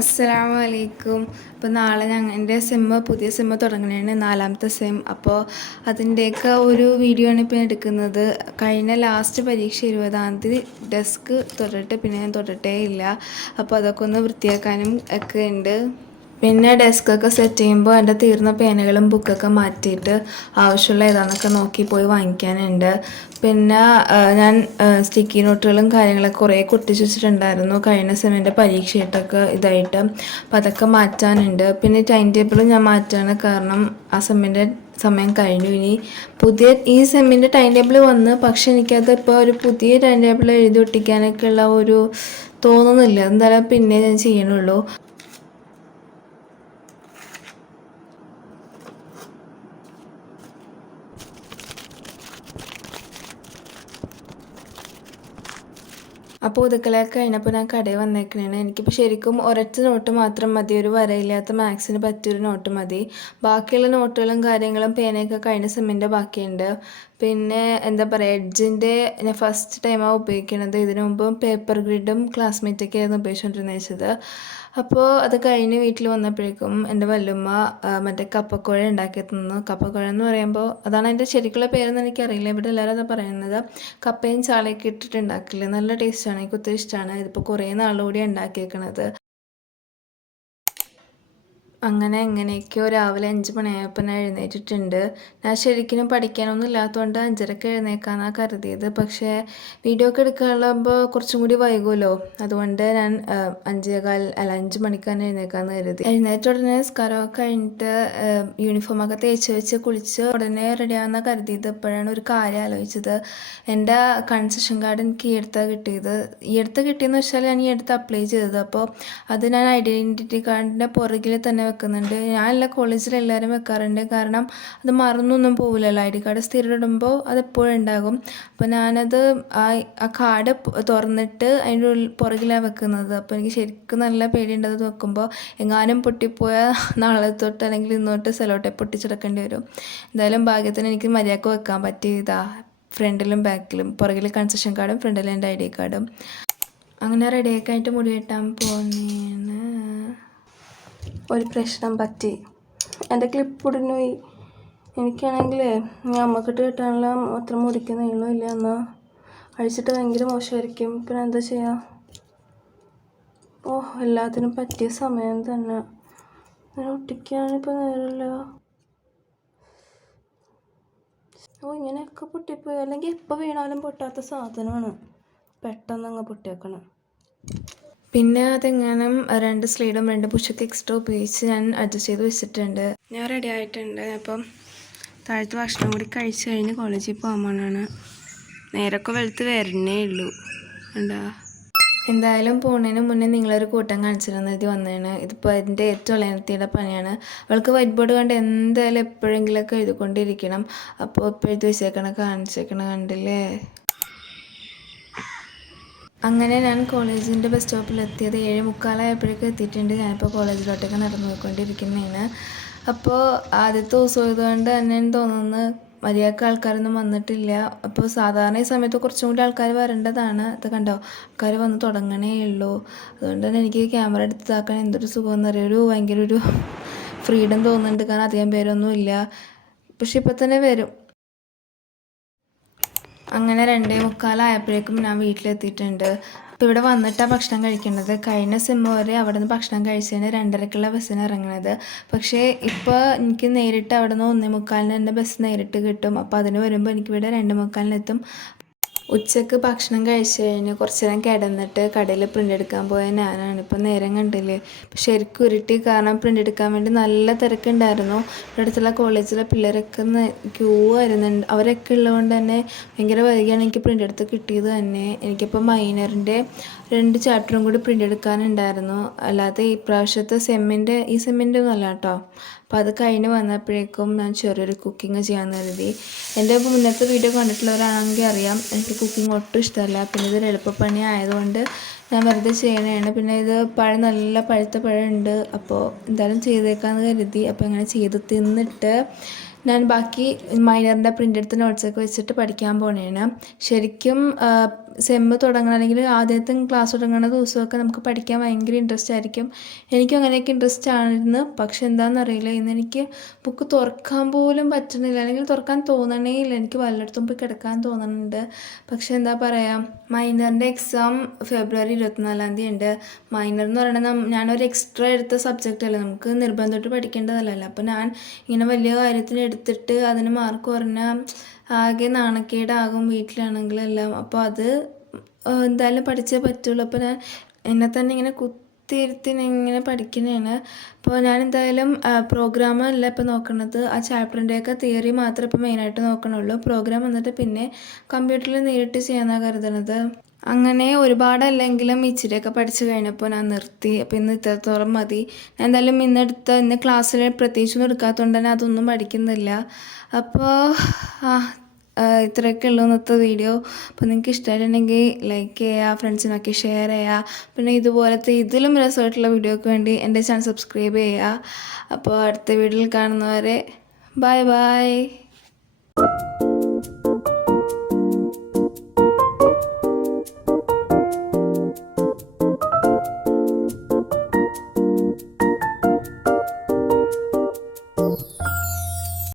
അസ്സലാമു അലൈക്കും. അപ്പോൾ നാളെ എൻ്റെ പുതിയ സിമ്മ് തുടങ്ങണതാണ്, 4ാമത്തെ സിം. അപ്പോൾ അതിൻ്റെയൊക്കെ ഒരു വീഡിയോ ആണ് ഇപ്പോൾ എടുക്കുന്നത്. കഴിഞ്ഞ ലാസ്റ്റ് പരീക്ഷ 20-ാം തീയതി ഡെസ്ക് തൊട്ടിട്ട് പിന്നെ ഞാൻ തൊട്ടിട്ടേ ഇല്ല. അപ്പോൾ അതൊക്കെ ഒന്ന് വൃത്തിയാക്കാനും ഒക്കെ ഉണ്ട്. പിന്നെ ഡെസ്കൊക്കെ സെറ്റ് ചെയ്യുമ്പോൾ എൻ്റെ തീർന്ന പേനകളും ബുക്കൊക്കെ മാറ്റിയിട്ട് ആവശ്യമുള്ള ഏതാണെന്നൊക്കെ നോക്കി പോയി വാങ്ങിക്കാനുണ്ട്. പിന്നെ ഞാൻ സ്റ്റിക്കി നോട്ടുകളും കാര്യങ്ങളൊക്കെ കുറേ കൊട്ടിച്ച് വെച്ചിട്ടുണ്ടായിരുന്നു കഴിഞ്ഞ സെമ്മിൻ്റെ പരീക്ഷയായിട്ടൊക്കെ ഇതായിട്ട്. അപ്പോൾ അതൊക്കെ മാറ്റാനുണ്ട്. പിന്നെ ടൈം ടേബിളും ഞാൻ മാറ്റാണ്, കാരണം ആ സെമ്മിൻ്റെ സമയം കഴിഞ്ഞു. ഇനി ഈ സെമ്മിൻ്റെ ടൈം ടേബിൾ വന്ന്, പക്ഷെ എനിക്കത് ഇപ്പോൾ ഒരു പുതിയ ടൈം ടേബിൾ എഴുതി ഒട്ടിക്കാനൊക്കെ ഉള്ള ഒരു തോന്നുന്നില്ല. എന്തായാലും പിന്നെ ഞാൻ ചെയ്യണുള്ളൂ. അപ്പോൾ ഇതൊക്കെ കഴിഞ്ഞപ്പോൾ ഞാൻ കടയിൽ വന്നേക്കണേണ്. എനിക്കിപ്പോൾ ശരിക്കും ഒരൊറ്റ നോട്ട് മാത്രം മതി, ഒരു വരയില്ലാത്ത മാത്സിന് പറ്റിയൊരു നോട്ട് മതി. ബാക്കിയുള്ള നോട്ടുകളും കാര്യങ്ങളും പേനയൊക്കെ കഴിഞ്ഞ സെമ്മിൻ്റെ ബാക്കിയുണ്ട്. പിന്നെ എന്താ പറയുക, എഡ്ജിൻ്റെ ഞാൻ ഫസ്റ്റ് ടൈമാണ് ഉപയോഗിക്കുന്നത്. ഇതിനു മുമ്പ് പേപ്പർ ഗ്രിഡും ക്ലാസ്മേറ്റൊക്കെ ആയിരുന്നു ഉപയോഗിച്ചുകൊണ്ടിരുന്നത് വെച്ചത്. അപ്പോൾ അത് കഴിഞ്ഞ് വീട്ടിൽ വന്നപ്പോഴേക്കും എൻ്റെ വല്ലുമ്മ മറ്റേ കപ്പക്കുഴ ഉണ്ടാക്കി തന്നു. കപ്പക്കുഴ എന്ന് പറയുമ്പോൾ അതാണ് അതിൻ്റെ ശരിക്കുള്ള പേരെന്ന് എനിക്കറിയില്ല. ഇവിടെ എല്ലാവരും അത് പറയുന്നത്. കപ്പയും ചാളയൊക്കെ ഇട്ടിട്ട് ഉണ്ടാക്കില്ലേ, നല്ല ടേസ്റ്റാണ്, എനിക്ക് ഒത്തിരി ഇഷ്ടമാണ്. ഇതിപ്പോൾ കുറേ നാളുകൂടി ഉണ്ടാക്കിയേക്കണത്. അങ്ങനെ എങ്ങനെയൊക്കെയോ രാവിലെ 5 മണിയായപ്പോൾ ഞാൻ എഴുന്നേറ്റിട്ടുണ്ട്. ഞാൻ ശരിക്കും പഠിക്കാനൊന്നും ഇല്ലാത്തതുകൊണ്ട് 5:30 എഴുന്നേക്കാമെന്നാണ് കരുതിയത്. പക്ഷേ വീഡിയോ ഒക്കെ എടുക്കാനുള്ളപ്പോൾ കുറച്ചും കൂടി വൈകുമല്ലോ, അതുകൊണ്ട് ഞാൻ 5 മണിക്കാണ് എഴുന്നേക്കാമെന്ന് കരുതി. എഴുന്നേറ്റ ഉടനെ നിസ്കാരമൊക്കെ കഴിഞ്ഞിട്ട് യൂണിഫോമൊക്കെ തേച്ച് വെച്ച് കുളിച്ച് ഉടനെ റെഡിയാവുന്ന കരുതിയത്. ഇപ്പോഴാണ് ഒരു കാര്യം ആലോചിച്ചത്. എൻ്റെ കൺസെഷൻ കാർഡ് എനിക്ക് ഈ കിട്ടിയെന്ന് വെച്ചാൽ ഞാൻ ഈ അടുത്ത് അപ്ലൈ ചെയ്തത്. അപ്പോൾ അത് ഞാൻ ഐഡൻറ്റിറ്റി കാർഡിൻ്റെ പുറകിൽ തന്നെ വെക്കുന്നുണ്ട്. ഞാനെല്ലാ കോളേജിൽ എല്ലാവരും വെക്കാറുണ്ട്, കാരണം അത് മറന്നൊന്നും പോകില്ലല്ലോ. ID കാർഡ് സ്ഥിരം ഇടുമ്പോൾ അതെപ്പോഴും ഉണ്ടാകും. അപ്പോൾ ഞാനത് ആ കാർഡ് തുറന്നിട്ട് അതിൻ്റെ പുറകിലാണ് വെക്കുന്നത്. അപ്പോൾ എനിക്ക് ശരിക്കും നല്ല പേടിയുണ്ട് അത് വെക്കുമ്പോൾ. എങ്ങാനും പൊട്ടിപ്പോയാൽ നാളെ തൊട്ട് അല്ലെങ്കിൽ ഇന്നോട്ട് സെലോ ടേപ്പ് പൊട്ടിച്ചെടുക്കേണ്ടി വരും. എന്തായാലും ഭാഗ്യത്തിന് എനിക്ക് മര്യാദക്ക് വെക്കാൻ പറ്റിയതാ, ഫ്രണ്ടിലും ബാക്കിലും. പുറകിൽ കൺസെഷൻ കാർഡും ഫ്രണ്ടിൽ എൻ്റെ ID കാർഡും. അങ്ങനെ റെഡിയൊക്കെ ആയിട്ട് മുടി കെട്ടാൻ പോകുന്നതാണ്. ഒരു പ്രശ്നം പറ്റി, എൻ്റെ ക്ലിപ്പ് ഉടനെ പോയി. എനിക്കാണെങ്കിൽ ഞാൻ അമ്മക്കിട്ട് കെട്ടാനുള്ള അത്ര മുടിക്ക് നീളമില്ല, എന്നാൽ അഴിച്ചിട്ട് ഭയങ്കര മോശമായിരിക്കും. പിന്നെ എന്താ ചെയ്യുക? എല്ലാത്തിനും പറ്റിയ സമയം തന്നെ. അങ്ങനെ ഒട്ടിക്കാനിപ്പോൾ നേരമില്ല. ഇങ്ങനെയൊക്കെ പൊട്ടിപ്പോയി, അല്ലെങ്കിൽ എപ്പോൾ വീണാലും പൊട്ടാത്ത സാധനമാണ്, പെട്ടെന്ന് അങ്ങ് പൊട്ടിയേക്കണം. പിന്നെ അതെങ്ങാനും 2 സ്ലീഡും 2 പുഷൊക്കെ എക്സ്ട്രാ ഉപയോഗിച്ച് ഞാൻ അഡ്ജസ്റ്റ് ചെയ്ത് വെച്ചിട്ടുണ്ട്. ഞാൻ റെഡി ആയിട്ടുണ്ട്. അപ്പം താഴത്തെ ഭക്ഷണം കൂടി കഴിച്ച് കഴിഞ്ഞ് കോളേജിൽ പോകാനാണ്. നേരമൊക്കെ വെളുത്ത് വരണേ ഉള്ളൂ. എന്താ എന്തായാലും പോകുന്നതിന് മുന്നേ നിങ്ങളൊരു കൂട്ടം കാണിച്ചിരുന്ന എഴുതി വന്നതാണ്. ഇതിപ്പോൾ എൻ്റെ ഏറ്റവും ഇളയത്തിയുടെ പണിയാണ്. അവൾക്ക് വൈറ്റ് ബോർഡ് കണ്ട് എന്തായാലും എപ്പോഴെങ്കിലുമൊക്കെ എഴുതിക്കൊണ്ടിരിക്കണം. അപ്പോൾ ഇപ്പോൾ എഴുതി കാണിച്ചേക്കണം കണ്ടില്ലേ. അങ്ങനെ ഞാൻ കോളേജിൻ്റെ ബസ് സ്റ്റോപ്പിലെത്തിയത് 7:45 എത്തിയിട്ടുണ്ട്. ഞാനിപ്പോൾ കോളേജിലോട്ടൊക്കെ നടന്നു പോയിക്കൊണ്ടിരിക്കുന്നതാണ്. അപ്പോൾ ആദ്യത്തെ ദിവസം ആയതുകൊണ്ട് തന്നെ തോന്നുന്നു മര്യാദക്ക് ആൾക്കാരൊന്നും വന്നിട്ടില്ല. അപ്പോൾ സാധാരണ ഈ സമയത്ത് കുറച്ചും കൂടി ആൾക്കാർ വരേണ്ടതാണ്. അത് കണ്ടോ, ആൾക്കാർ വന്ന് തുടങ്ങണേ ഉള്ളൂ. അതുകൊണ്ട് തന്നെ എനിക്ക് ക്യാമറ എടുത്താക്കാൻ എന്തൊരു സുഖമെന്ന് അറിയൊരു ഭയങ്കര ഒരു ഫ്രീഡം തോന്നുന്നുണ്ട്, കാരണം അധികം പേരൊന്നും ഇല്ല. പക്ഷെ ഇപ്പം തന്നെ വരും. അങ്ങനെ 2:45 ഞാൻ വീട്ടിലെത്തിയിട്ടുണ്ട്. അപ്പോൾ ഇവിടെ വന്നിട്ടാണ് ഭക്ഷണം കഴിക്കുന്നത്. കഴിഞ്ഞ സെമ്മ് വരെ അവിടെ നിന്ന് ഭക്ഷണം കഴിച്ചതിന് 2:30 ബസ്സിന് ഇറങ്ങുന്നത്. പക്ഷേ ഇപ്പോൾ എനിക്ക് നേരിട്ട് അവിടെ നിന്ന് 1:45 തന്നെ ബസ് നേരിട്ട് കിട്ടും. അപ്പോൾ അതിന് വരുമ്പോൾ എനിക്കിവിടെ 2:45 ഉച്ചക്ക് ഭക്ഷണം കഴിച്ച് കഴിഞ്ഞ് കുറച്ച് നേരം കിടന്നിട്ട് കടയിൽ പ്രിൻ്റ് എടുക്കാൻ പോയ ഞാനാണ്. ഇപ്പം നേരം കണ്ടില്ലേ, ശരിക്കും ഉരുട്ടി, കാരണം പ്രിൻ്റ് എടുക്കാൻ വേണ്ടി നല്ല തിരക്കുണ്ടായിരുന്നു. ഇവിടെ അടുത്തുള്ള കോളേജിലെ പിള്ളേരൊക്കെ ക്യൂ വരുന്നുണ്ട്. അവരൊക്കെ ഉള്ളതുകൊണ്ട് തന്നെ ഭയങ്കര വൈകിയാണ് എനിക്ക് പ്രിൻ്റ് എടുത്ത് കിട്ടിയത് തന്നെ. എനിക്കിപ്പോൾ മൈനറിൻ്റെ 2 ചാപ്റ്ററും കൂടി പ്രിൻ്റ് എടുക്കാനുണ്ടായിരുന്നു. അല്ലാതെ ഈ പ്രാവശ്യത്തെ ഈ സെമ്മിൻ്റെ ഒന്നും അല്ല കേട്ടോ. അപ്പോൾ അത് കഴിഞ്ഞ് വന്നപ്പോഴേക്കും ഞാൻ ചെറിയൊരു കുക്കിംഗ് ചെയ്യാമെന്ന് കരുതി. എൻ്റെ മുന്നത്തെ വീഡിയോ കണ്ടിട്ടുള്ളവരാണെങ്കിൽ അറിയാം, എനിക്ക് കുക്കിംഗ് ഒട്ടും ഇഷ്ടമല്ല. പിന്നെ ഇതൊരു എളുപ്പപ്പണി ആയതുകൊണ്ട് ഞാൻ വെറുതെ ചെയ്യണതാണ്. പിന്നെ ഇത് നല്ല പഴുത്ത പഴമുണ്ട്, അപ്പോൾ എന്തായാലും ചെയ്തേക്കാമെന്ന് കരുതി. അപ്പോൾ ഇങ്ങനെ ചെയ്ത് തിന്നിട്ട് ഞാൻ ബാക്കി മൈനറിൻ്റെ പ്രിൻ്റ് എടുത്ത് നോട്ട്സൊക്കെ വെച്ചിട്ട് പഠിക്കാൻ പോണേണ്. ശരിക്കും സെമ്മ് തുടങ്ങണം അല്ലെങ്കിൽ ആദ്യത്തെ ക്ലാസ് തുടങ്ങുന്ന ദിവസമൊക്കെ നമുക്ക് പഠിക്കാൻ ഭയങ്കര ഇൻട്രസ്റ്റ് ആയിരിക്കും. എനിക്കും അങ്ങനെയൊക്കെ ഇൻട്രസ്റ്റ് ആയിരുന്നു. പക്ഷെ എന്താണെന്നറിയില്ല, ഇന്ന് എനിക്ക് ബുക്ക് തുറക്കാൻ പോലും പറ്റുന്നില്ല, അല്ലെങ്കിൽ തുറക്കാൻ തോന്നണേ ഇല്ല. എനിക്ക് വല്ലയിടത്തും പോയി കിടക്കാൻ തോന്നുന്നുണ്ട്. പക്ഷെ എന്താ പറയുക, മൈനറിൻ്റെ എക്സാം ഫെബ്രുവരി 24 ഉണ്ട്. മൈനർ എന്ന് പറയുന്നത് ഞാനൊരു എക്സ്ട്രാ എടുത്ത സബ്ജക്റ്റ് അല്ല, നമുക്ക് നിർബന്ധമായിട്ട് പഠിക്കേണ്ടതല്ലല്ലോ. അപ്പോൾ ഞാൻ ഇങ്ങനെ വലിയ കാര്യത്തിന് എടുത്തിട്ട് അതിന് മാർക്ക് കുറഞ്ഞാൽ ആകെ നാണക്കേടാകും വീട്ടിലാണെങ്കിലെല്ലാം. അപ്പോൾ അത് എന്തായാലും പഠിച്ചേ പറ്റുള്ളൂ. അപ്പോൾ ഞാൻ എന്നെ തന്നെ ഇങ്ങനെ കുത്തിയിരുത്തി ഇങ്ങനെ പഠിക്കുന്നതാണ്. അപ്പോൾ ഞാൻ എന്തായാലും പ്രോഗ്രാമല്ല ഇപ്പോൾ നോക്കണത്, ആ ചാപ്റ്ററിൻ്റെയൊക്കെ തിയറി മാത്രമേ ഇപ്പോൾ മെയിനായിട്ട് നോക്കണുള്ളൂ. പ്രോഗ്രാം വന്നിട്ട് പിന്നെ കമ്പ്യൂട്ടറിൽ നേരിട്ട് ചെയ്യാനാണ് കരുതുന്നത്. അങ്ങനെ ഒരുപാടല്ലെങ്കിലും ഇച്ചിരിയൊക്കെ പഠിച്ചു കഴിഞ്ഞപ്പോൾ ഞാൻ നിർത്തി. അപ്പോൾ ഇന്ന് ഇത്രത്തോളം മതി. ഞാൻ എന്തായാലും ഇന്ന് ക്ലാസ്സിൽ പ്രത്യേകിച്ചൊന്നും എടുക്കാത്തതുകൊണ്ട് തന്നെ അതൊന്നും പഠിക്കുന്നില്ല. അപ്പോൾ ഇത്രയൊക്കെ ഉള്ളൂ ഇന്നത്തെ വീഡിയോ. അപ്പോൾ നിങ്ങൾക്ക് ഇഷ്ടമായിട്ടുണ്ടെങ്കിൽ ലൈക്ക് ചെയ്യുക, ഫ്രണ്ട്സിനൊക്കെ ഷെയർ ചെയ്യുക. പിന്നെ ഇതുപോലത്തെ ഇതിലും രസമായിട്ടുള്ള വീഡിയോയ്ക്ക് വേണ്ടി എൻ്റെ ചാനൽ സബ്സ്ക്രൈബ് ചെയ്യുക. അപ്പോൾ അടുത്ത വീഡിയോയിൽ കാണുന്നവരെ ബൈ ബൈ.